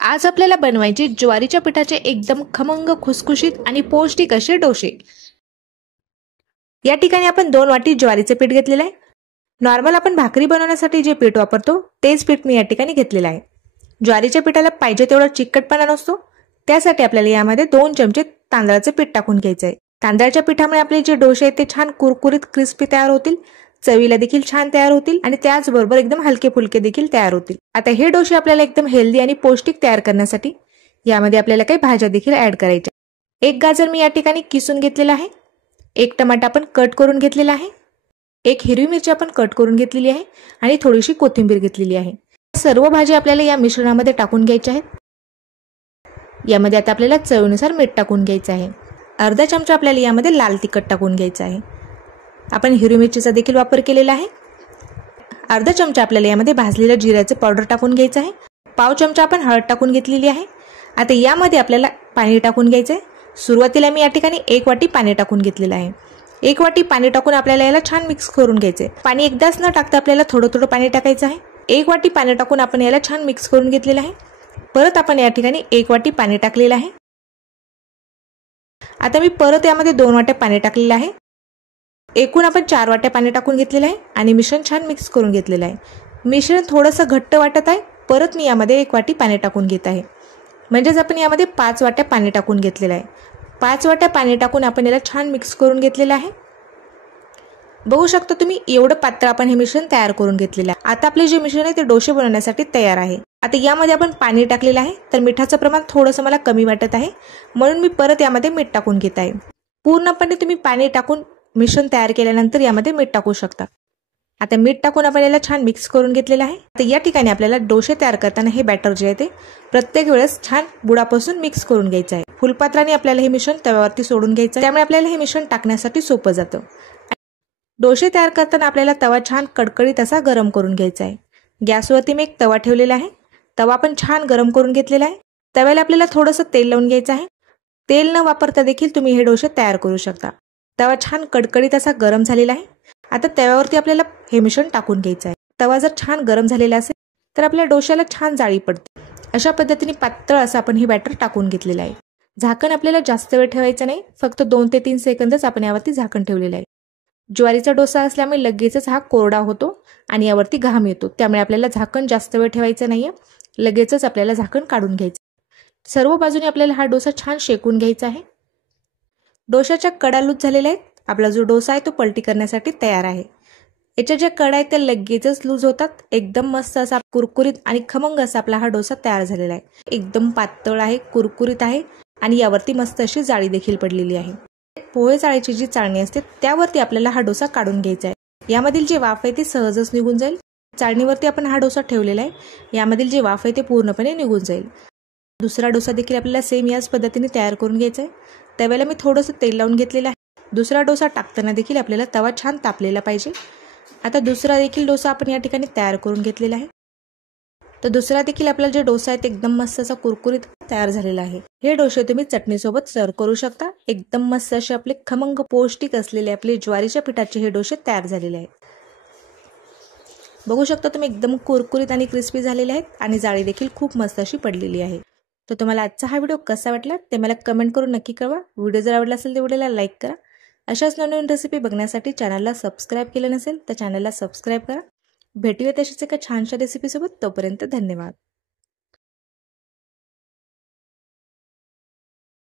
आज आपल्याला बनवायचे ज्वारीच्या पिठाचे एकदम खमंग खुसखुशीत आणि पौष्टिक असे डोसे। या ठिकाणी आपण 2 वाटी ज्वारीचे पीठ घेतलेले आहे। नॉर्मल आपण भाकरी बनवण्यासाठी जे पीठ वापरतो तेच पीठ मी या ठिकाणी घेतलेले आहे। ज्वारीच्या पिठाला पाहिजे तेवढा चिकटपणा नसतो, त्यासाठी आपल्याला यामध्ये 2 चमचे तांदळाचे पीठ टाकून घ्यायचे आहे। तांदळाच्या पिठामुळे आपले जे डोसे आहेत ते छान कुरकुरीत क्रिस्पी तयार होतील, चवीला देखील छान तयार होतील आणि त्याचबरोबर एकदम हलके फुलके देखील तयार होतील। आता हे डोसे आपल्याला एकदम हेल्दी आणि पौष्टिक तयार करण्यासाठी यामध्ये आपल्याला काही भाज्या देखील ऍड करायच्या। एक गाजर मी या ठिकाणी किसून घेतलेला आहे, एक टमाटा आपण कट करून घेतलेला आहे, एक हिरवी मिरची आपण कट करून घेतलेली आहे आणि थोडीशी कोथिंबीर घेतलेली आहे। सर्व भाज्या आपल्याला या मिश्रणामध्ये टाकून घ्यायच्या आहेत। यामध्ये आता आपल्याला चवीनुसार मीठ टाकून घ्यायचं आहे। अर्धा चमचा आपल्याला यामध्ये लाल तिखट टाकून घ्यायचं आहे। आपण हिरवी मिरचीचा देखील वापर केलेला आहे। अर्धा चमचा आपल्याला यामध्ये भाजलेल्या जिऱ्याचे पावडर टाकून घ्यायचं आहे। पाव चमचा आपण हळद टाकून घेतलेली आहे। आता यामध्ये आपल्याला पाणी टाकून घ्यायचं आहे। सुरुवातीला मी या ठिकाणी 1 वाटी पाणी टाकून घेतलेलं आहे। 1 वाटी पाणी टाकून आपल्याला याला छान मिक्स करून घ्यायचं आहे। पाणी एकदाच न टाकता आपल्याला थोडं थोडं पाणी टाकायचं आहे। 1 वाटी पाणी टाकून आपण याला छान मिक्स करून घेतलेलं आहे। परत आपण या ठिकाणी 1 वाटी पाणी टाकलेलं आहे। आता मी परत यामध्ये 2 वाट्या पाणी टाकलेलं आहे। एकूण आपण 4 वाट्या पाणी टाकून घेतलेलं आहे आणि मिश्रण छान मिक्स करून घेतलेलं आहे। मिश्रण थोडंसं घट्ट वाटत आहे, परत मी यामध्ये 1 वाटी पाणी टाकून घेत आहे। म्हणजेच आपण यामध्ये 5 वाट्या पाणी टाकून घेतलेलं आहे। 5 वाट्या पाणी टाकून आपण याला छान मिक्स करून घेतलेलं आहे। बघू शकता तुम्ही एवढं पातळ आपण हे मिश्रण तयार करून घेतलेलं आहे। आता आपले जे मिश्रण आहे ते डोसे बनवण्यासाठी तयार आहे। आता यामध्ये आपण पाणी टाकलेलं आहे, तर मिठाचं प्रमाण थोडंसं मला कमी वाटत आहे, म्हणून मी परत यामध्ये मीठ टाकून घेत आहे। पूर्णपणे तुम्ही पाणी टाकून मिश्रण तयार केल्यानंतर यामध्ये मीठ टाकू शकता। आता मीठ टाकून आपण याला छान मिक्स करून घेतलेलं आहे। आता या ठिकाणी आपल्याला डोसे तयार करताना हे बॅटर जे आहे ते प्रत्येक वेळेस छान बुडापासून मिक्स करून घ्यायचं आहे। फुलपात्राने आपल्याला हे मिश्रण तव्यावरती सोडून घ्यायचं आहे, त्यामुळे आपल्याला हे मिश्रण टाकण्यासाठी सोपं जातं। डोसे तयार करताना आपल्याला तवा छान कडकडीत असा गरम करून घ्यायचा आहे। गॅसवरती मी एक तवा ठेवलेला आहे। तवा पण छान गरम करून घेतलेला आहे। तव्याला आपल्याला थोडंसं तेल लावून घ्यायचं आहे। तेल न वापरता देखील तुम्ही हे डोसे तयार करू शकता। तवा छान कडकडीत असा गरम झालेला आहे। आता तव्यावरती आपल्याला हे मिश्रण टाकून घ्यायचं आहे। तवा जर छान गरम झालेला असेल तर आपल्या डोश्याला छान जाळी पडते। अशा पद्धतीने पातळ असं आपण हे बॅटर टाकून घेतलेलं आहे। झाकण आपल्याला जास्त वेळ ठेवायचं नाही, फक्त 2 ते 3 सेकंदच आपण यावरती झाकण ठेवलेलं आहे। ज्वारीचा डोसा असल्यामुळे लगेचच हा कोरडा होतो आणि यावरती घाम येतो, त्यामुळे आपल्याला झाकण जास्त वेळ ठेवायचं नाहीये, लगेचच आपल्याला झाकण काढून घ्यायचं। सर्व बाजूने आपल्याला हा डोसा छान शेकून घ्यायचा आहे। डोशाच्या कडा लूज झालेल्या आहेत। आपला जो डोसा आहे तो पलटी करण्यासाठी तयार आहे। याच्या ज्या कडा आहेत त्या लगेचच लूज होतात। एकदम मस्त असा कुरकुरीत आणि खमंग असा आपला हा डोसा तयार झालेला आहे। एकदम पातळ आहे, कुरकुरीत आहे आणि यावरती मस्त अशी जाळी देखील पडलेली आहे। पोहे चाळीची जी चाळणी असते त्यावरती आपल्याला हा डोसा काढून घ्यायचा आहे। यामधील जे वाफ आहे ती सहजच निघून जाईल। चाळणीवरती आपण हा डोसा ठेवलेला आहे, यामधील जे वाफ आहे ते पूर्णपणे निघून जाईल। दुसरा डोसा देखील आपल्याला सेम याच पद्धतीने तयार करून घ्यायचा आहे। तव्याला मी थोडंसं तेल लावून घेतलेलं आहे। दुसरा डोसा टाकताना देखील आपल्याला तवा छान तापलेला पाहिजे। आता दुसरा देखील डोसा आपण या ठिकाणी तयार करून घेतलेला आहे। तर दुसरा देखील आपला जे डोसा आहे ते एकदम मस्त असा कुरकुरीत तयार झालेला आहे। हे डोसे तुम्ही चटणीसोबत सर्व करू शकता। एकदम मस्त असे आपले खमंग पौष्टिक असलेले आपले ज्वारीच्या पिठाचे हे डोसे तयार झालेले आहेत। बघू शकता तुम्ही एकदम कुरकुरीत आणि क्रिस्पी झालेले आहेत आणि जाळी देखील खूप मस्त अशी पडलेली आहे। तर तुम्हाला आजचा हा व्हिडिओ कसा वाटला ते मला कमेंट करून नक्की कळवा। व्हिडिओ जर आवडला असेल तर व्हिडिओला लाईक करा। अशाच नवीन रेसिपी बघण्यासाठी चॅनलला सबस्क्राईब केलं नसेल तर चॅनलला सबस्क्राईब करा। भेटूया तशीच एका छानशा रेसिपीसोबत, तोपर्यंत धन्यवाद।